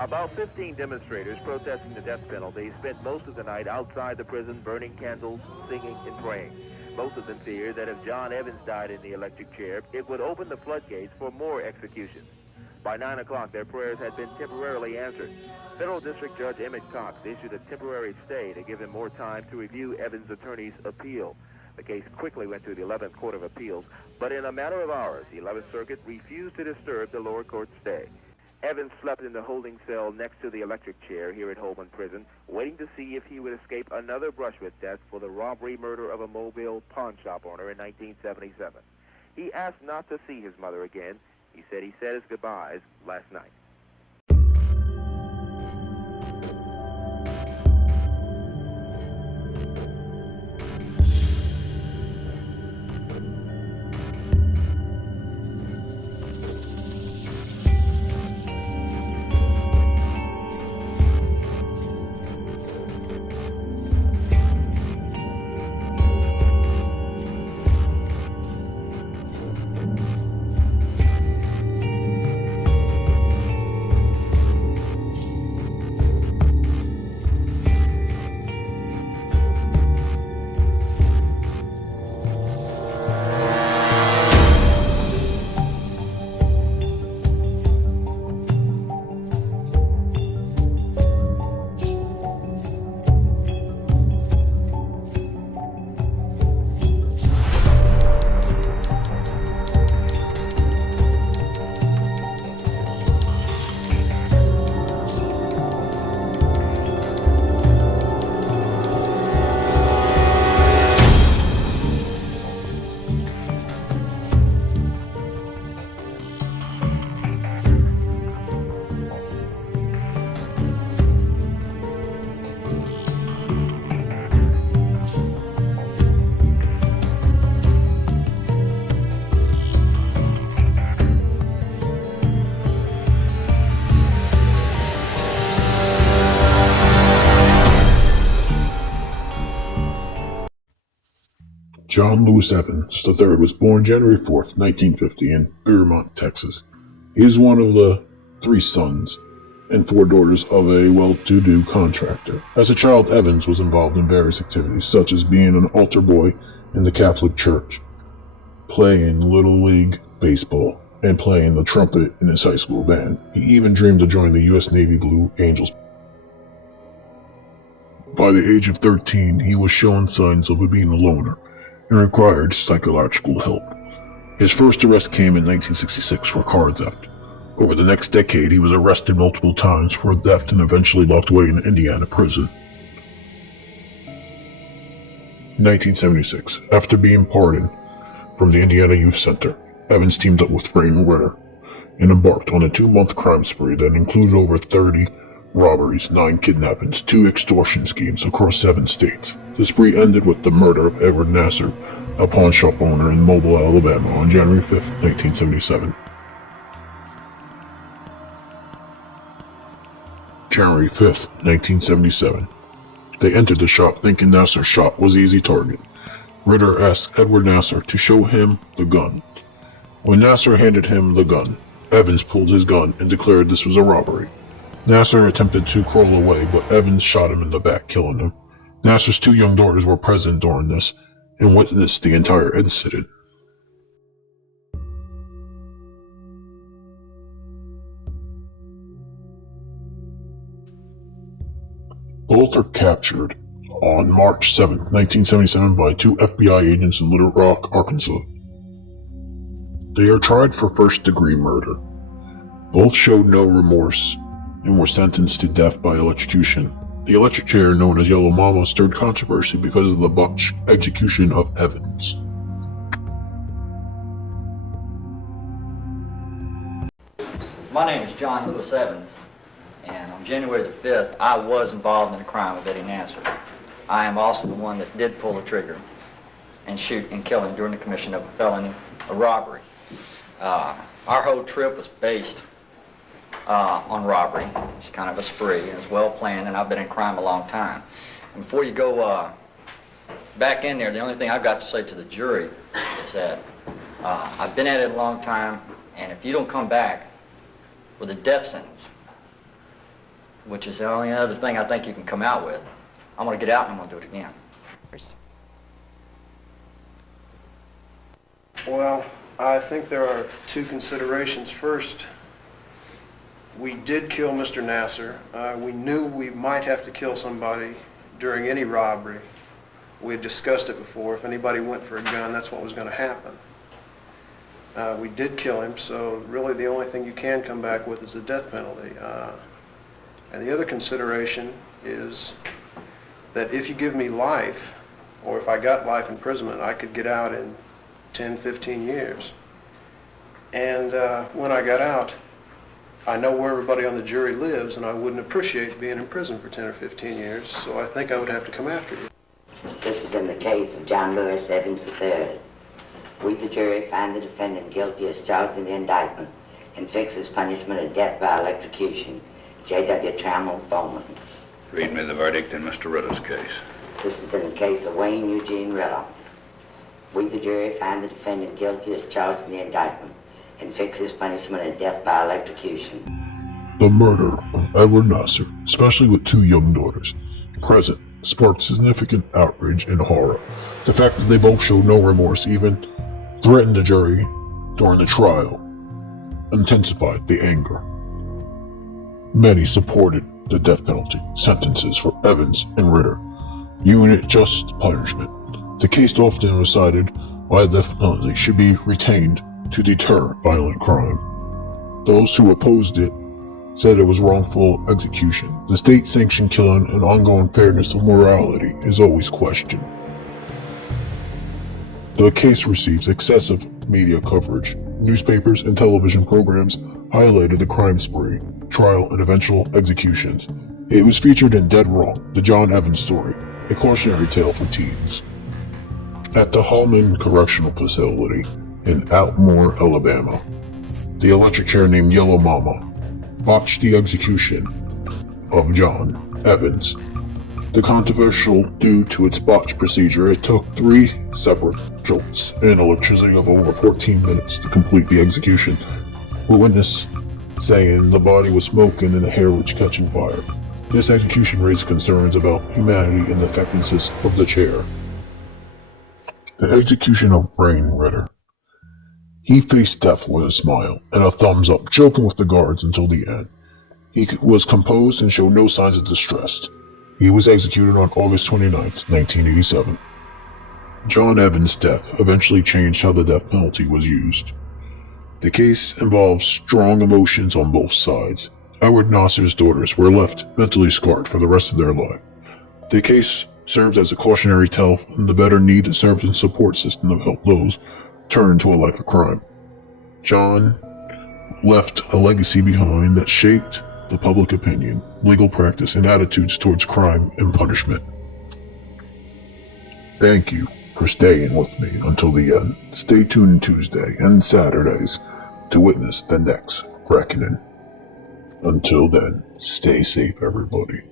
About 15 demonstrators protesting the death penalty spent most of the night outside the prison burning candles, singing, and praying. Most of them feared that if John Evans died in the electric chair, it would open the floodgates for more executions. By 9 o'clock, their prayers had been temporarily answered. Federal District Judge Emmett Cox issued a temporary stay to give him more time to review Evans' attorney's appeal. The case quickly went to the 11th Court of Appeals, but in a matter of hours, the 11th Circuit refused to disturb the lower court's stay. Evans slept in the holding cell next to the electric chair here at Holman Prison, waiting to see if he would escape another brush with death for the robbery murder of a Mobile pawn shop owner in 1977. He asked not to see his mother again. He said his goodbyes last night. John Lewis Evans III was born January 4th, 1950 in Beaumont, Texas. He is one of the 3 sons and 4 daughters of a well-to-do contractor. As a child, Evans was involved in various activities, such as being an altar boy in the Catholic Church, playing Little League baseball, and playing the trumpet in his high school band. He even dreamed of joining the U.S. Navy Blue Angels. By the age of 13, he was showing signs of being a loner and required psychological help. His first arrest came in 1966 for car theft. Over the next decade, he was arrested multiple times for theft and eventually locked away in Indiana prison. In 1976, after being pardoned from the Indiana Youth Center, Evans teamed up with Wayne Ritter and embarked on a 2-month crime spree that included over 30 robberies, 9 kidnappings, 2 extortion schemes across 7 states. The spree ended with the murder of Edward Nassar, a pawn shop owner in Mobile, Alabama, on January 5, 1977. January 5, 1977. They entered the shop thinking Nassar's shop was an easy target. Ritter asked Edward Nassar to show him the gun. When Nassar handed him the gun, Evans pulled his gun and declared this was a robbery. Nassar attempted to crawl away, but Evans shot him in the back, killing him. Nassar's 2 young daughters were present during this and witnessed the entire incident. Both are captured on March 7, 1977 by 2 FBI agents in Little Rock, Arkansas. They are tried for first-degree murder. Both showed no remorse and were sentenced to death by electrocution. The electric chair, known as Yellow Mama, stirred controversy because of the Botch Execution of Evans. My name is John Lewis Evans, and on January the 5th, I was involved in the crime of Eddie Nassar. I am also the one that did pull the trigger and shoot and kill him during the commission of a felony, a robbery. Our whole trip was based on robbery. It's kind of a spree, and it's well planned, and I've been in crime a long time. And before you go back in there, the only thing I've got to say to the jury is that I've been at it a long time, and if you don't come back with a death sentence, which is the only other thing I think you can come out with. I'm going to get out and I'm going to do it again. Well, I think there are two considerations. First, we did kill Mr. Nassar. We knew we might have to kill somebody during any robbery. We had discussed it before. If anybody went for a gun, that's what was going to happen. We did kill him, so really the only thing you can come back with is the death penalty. And the other consideration is that if you give me life, or if I got life imprisonment, I could get out in 10, 15 years. And when I got out, I know where everybody on the jury lives, and I wouldn't appreciate being in prison for 10 or 15 years, so I think I would have to come after you. This is in the case of John Lewis Evans III. We, the jury, find the defendant guilty as charged in the indictment and fix his punishment of death by electrocution. J.W. Trammell Bowman. Read me the verdict in Mr. Ritter's case. This is in the case of Wayne Eugene Ritter. We, the jury, find the defendant guilty as charged in the indictment and fix his punishment of death by electrocution. The murder of Edward Nassar, especially with two young daughters present, sparked significant outrage and horror. The fact that they both showed no remorse, even threatened the jury during the trial, intensified the anger. Many supported the death penalty sentences for Evans and Ritter, viewing it just punishment. The case often was cited why the death penalty should be retained to deter violent crime. Those who opposed it said it was wrongful execution. The state-sanctioned killing and ongoing fairness of morality is always questioned. The case receives excessive media coverage. Newspapers and television programs highlighted the crime spree, trial, and eventual executions. It was featured in Dead Wrong, the John Evans story, a cautionary tale for teens. At the Hallman Correctional Facility in Altmore, Alabama, the electric chair named Yellow Mama botched the execution of John Evans. The controversial due to its botched procedure, it took 3 separate jolts and electricity of over 14 minutes to complete the execution, with witness saying the body was smoking and the hair was catching fire. This execution raised concerns about humanity and the effectiveness of the chair. The execution of Wayne Ritter. He faced death with a smile and a thumbs up, joking with the guards until the end. He was composed and showed no signs of distress. He was executed on August 29, 1987. John Evans' death eventually changed how the death penalty was used. The case involves strong emotions on both sides. Edward Nassar's daughters were left mentally scarred for the rest of their life. The case serves as a cautionary tale on the better need to serve and support system to help those turn to a life of crime. John left a legacy behind that shaped the public opinion, legal practice, and attitudes towards crime and punishment. Thank you for staying with me until the end. Stay tuned Tuesday and Saturdays to witness the next reckoning. Until then, stay safe, everybody.